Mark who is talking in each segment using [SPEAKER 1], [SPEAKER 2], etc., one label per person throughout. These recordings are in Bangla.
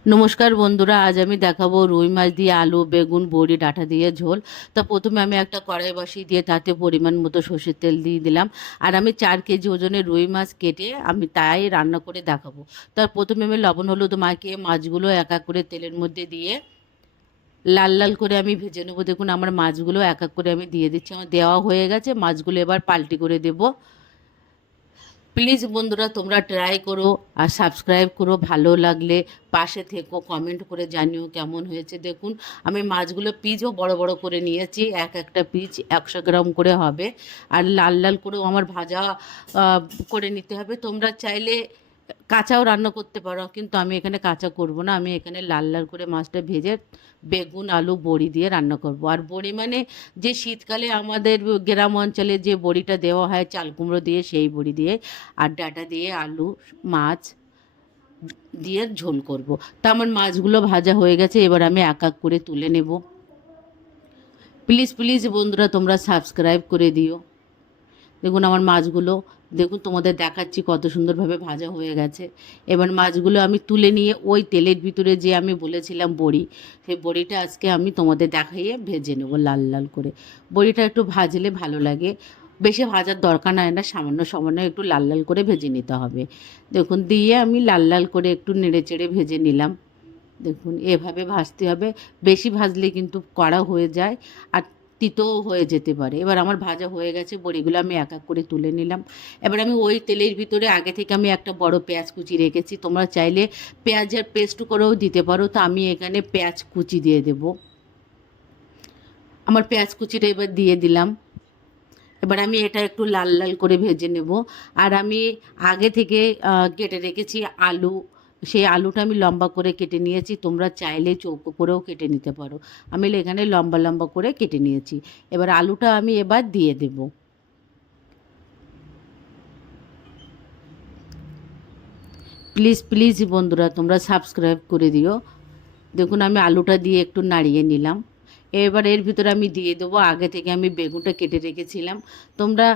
[SPEAKER 1] নমস্কার বন্ধুরা, আজ আমি দেখাবো রুই মাছ দিয়ে আলু, বেগুন, বড়ি, ডাঁটা দিয়ে ঝোল। তা প্রথমে আমি একটা কড়াই বসিয়ে দিয়ে তাতে পরিমাণ মতো সর্ষের তেল দিয়ে দিলাম। আর আমি চার কেজি ওজনের রুই মাছ কেটে আমি তাই রান্না করে দেখাবো। তার প্রথমে আমি লবণ, হলুদ মাখিয়ে মাছগুলো এক এক করে তেলের মধ্যে দিয়ে লাল লাল করে আমি ভেজে নেব। দেখুন, আমার মাছগুলো এক এক করে আমি দিয়ে দিচ্ছি। আমার দেওয়া হয়ে গেছে, মাছগুলো এবার পাল্টি করে দেবো। প্লিজ বন্ধুরা, তোমরা ট্রাই করো আর সাবস্ক্রাইব করো। ভালো লাগলে পাশে থেকো কমেন্ট করে জানিও কেমন হয়েছে। দেখুন, আমি মাছগুলো পিচও বড় বড় করে নিয়েছি। এক একটা পিচ একশো গ্রাম করে হবে। আর লাল লাল করেও আমার ভাজা করে নিতে হবে। তোমরা চাইলে কাঁচাও রান্না করতে পারো, কিন্তু আমি এখানে কাঁচা করব না। আমি এখানে লাল লাল করে মাছটা ভেজে বেগুন, আলু, বড়ি দিয়ে রান্না করব। আর বড়ি মানে যে শীতকালে আমাদের গ্রাম অঞ্চলে যে বড়িটা দেওয়া হয়, চাল কুমড়ো দিয়ে, সেই বড়ি দিয়ে আর ডাটা দিয়ে আলু, মাছ দিয়ে ঝোল করব। তা আমার মাছগুলো ভাজা হয়ে গেছে, এবার আমি এক এক করে তুলে নেব। প্লিজ প্লিজ বন্ধুরা, তোমরা সাবস্ক্রাইব করে দিও। দেখুন আমার মাছগুলো দেখুন তোমাদের দেখাচ্ছি কত সুন্দরভাবে ভাজা হয়ে গেছে। এবার মাছগুলো আমি তুলে নিয়ে ওই তেলের ভিতরে যে আমি বলেছিলাম বড়ি, সেই বড়িটা আজকে আমি তোমাদের দেখাইয়ে ভেজে নেব লাল লাল করে। বড়িটা একটু ভাজলে ভালো লাগে। বেশি ভাজার দরকার নাই না, সামান্য সামান্য একটু লাল লাল করে ভেজে নিতে হবে। দেখুন, দিয়ে আমি লাল লাল করে একটু নেড়ে চেড়ে ভেজে নিলাম। দেখুন, এভাবে ভাজতে হবে। বেশি ভাজলে কিন্তু কড়া হয়ে যায়। আর তিতও হয়ে যেতে পারে। এবার আমার ভাজা হয়ে গেছে, বড়িগুলো আমি এক এক করে তুলে নিলাম। এবার আমি ওই তেলের ভিতরে আগে থেকে আমি একটা বড় পেঁয়াজ কুচি রেখেছি। তোমরা চাইলে পেঁয়াজের পেস্ট করেও দিতে পারো। তো আমি এখানে পেঁয়াজ কুচি দিয়ে দেব। আমার পেঁয়াজ কুচিটা এবার দিয়ে দিলাম। এবার আমি এটা একটু লাল লাল করে ভেজে নেব। আর আমি আগে থেকে কেটে রেখেছি আলু সেই আলুটা আমি লম্বা করে কেটে নিয়েছি, তোমরা চাইলে চৌকো করেও কেটে নিতে পারো। আমি এখানে লম্বা লম্বা করে কেটে নিয়েছি। এবার আলুটা আমি এবার দিয়ে দেব। প্লিজ প্লিজ বন্ধুরা, তোমরা সাবস্ক্রাইব করে দিও। দেখুন, আমি আলুটা দিয়ে একটু নাড়িয়ে নিলাম। এবার এর ভিতরে আমি দিয়ে দেবো। আগে থেকে আমি বেগুনটা কেটে রেখেছিলাম। তোমরা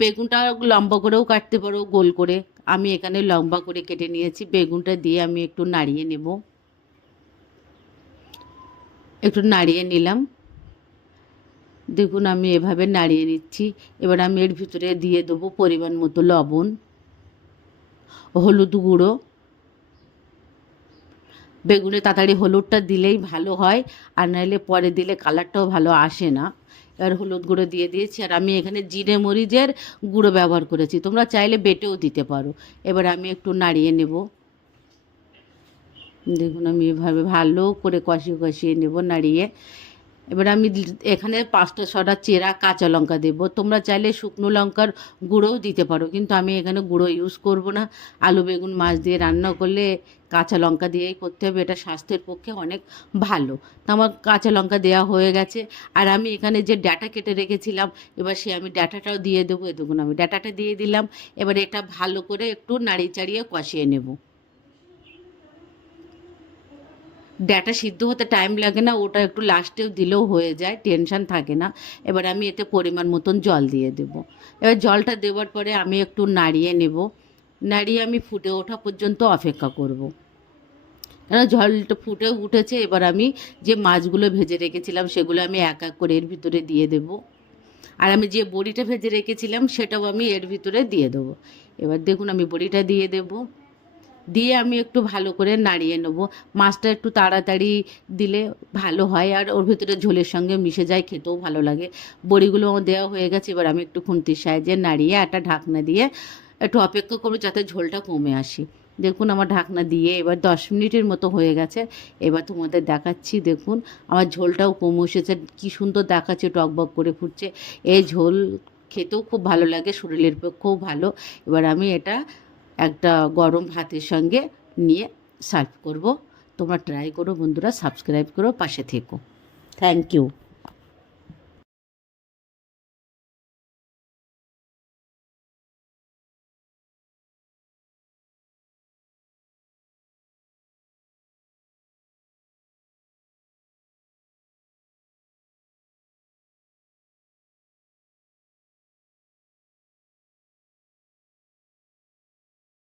[SPEAKER 1] বেগুনটা লম্বা করেও কাটতে পারো, গোল করে। আমি এখানে লম্বা করে কেটে নিয়েছি। বেগুনটা দিয়ে আমি একটু নাড়িয়ে নেব। একটু নাড়িয়ে নিলাম। দেখুন, আমি এভাবে নাড়িয়ে নিচ্ছি। এবার আমি এর ভিতরে দিয়ে দেবো পরিমাণ মতো লবণ, হলুদ গুঁড়ো। বেগুনে তাড়াতাড়ি হলুদটা দিলেই ভালো হয়, আর নাহলে পরে দিলে কালারটাও ভালো আসে না। এবার হলুদ গুঁড়ো দিয়ে দিয়েছি, আর আমি এখানে জিরে মরিচের গুঁড়ো ব্যবহার করেছি। তোমরা চাইলে বেটেও দিতে পারো। এবার আমি একটু নাড়িয়ে নেব। দেখুন, আমি এভাবে ভালো করে কষিয়ে কষিয়ে নেব নাড়িয়ে। এবার আমি এখানে পাঁচটা, ছটা চেরা কাঁচা লঙ্কা দেবো। তোমরা চাইলে শুকনো লঙ্কার গুঁড়োও দিতে পারো, কিন্তু আমি এখানে গুঁড়ো ইউজ করব না। আলু, বেগুন, মাছ দিয়ে রান্না করলে কাঁচা লঙ্কা দিয়েই করতে হবে, এটা স্বাস্থ্যের পক্ষে অনেক ভালো। তো আমার কাঁচা লঙ্কা দেওয়া হয়ে গেছে, আর আমি এখানে যে ডাটা কেটে রেখেছিলাম, এবার সে আমি ডাটাটাও দিয়ে দেবো। এ দেখুন, আমি ডাটাটা দিয়ে দিলাম, এবার এটা ভালো করে একটু নাড়িয়ে চাড়িয়ে কষিয়ে নেব। ডাটা সিদ্ধ হতে টাইম লাগে না, ওটা একটু লাস্টেও দিলেও হয়ে যায় টেনশন থাকে না। এবার আমি এতে পরিমাণ মতন জল দিয়ে দেব। এবার জলটা দেওয়ার পরে আমি একটু নাড়িয়ে নেব। নাড়িয়ে আমি ফুটে ওঠা পর্যন্ত অপেক্ষা করব। কেন জলটা ফুটে উঠেছে, এবার আমি যে মাছগুলো ভেজে রেখেছিলাম, সেগুলো আমি এক এক করে এর ভিতরে দিয়ে দেব। আর আমি যে বড়িটা ভেজে রেখেছিলাম, সেটাও আমি এর ভিতরে দিয়ে দেবো। এবার দেখুন, আমি বড়িটা দিয়ে দেবো। দিয়ে আমি একটু ভালো করে নাড়িয়ে নেব। মাছটা একটু তাড়াতাড়ি দিলে ভালো হয় আর ওর ভিতরে ঝোলের সঙ্গে মিশে যায়, খেতেও ভালো লাগে। বড়িগুলো দেওয়া হয়ে গেছে, এবার আমি একটু খুন্তির সাহায্যে নাড়িয়ে একটা ঢাকনা দিয়ে একটু অপেক্ষা করব যাতে ঝোলটা কমে আসে। দেখুন আমার ঢাকনা দিয়ে এবার দশ মিনিটের মতো হয়ে গেছে, এবার তোমাদের দেখাচ্ছি, দেখুন আমার ঝোলটাও কমে এসেছে, কী সুন্দর দেখাচ্ছে টকবক করে ফুটছে। এই ঝোল খেতেও খুব ভালো লাগে, শরীরের পক্ষেও ভালো। এবার আমি এটা একটা গরম ভাতের সঙ্গে নিয়ে সার্ভ করব। তোমরা ট্রাই করো বন্ধুরা সাবস্ক্রাইব করো, পাশে থেকো। Thank you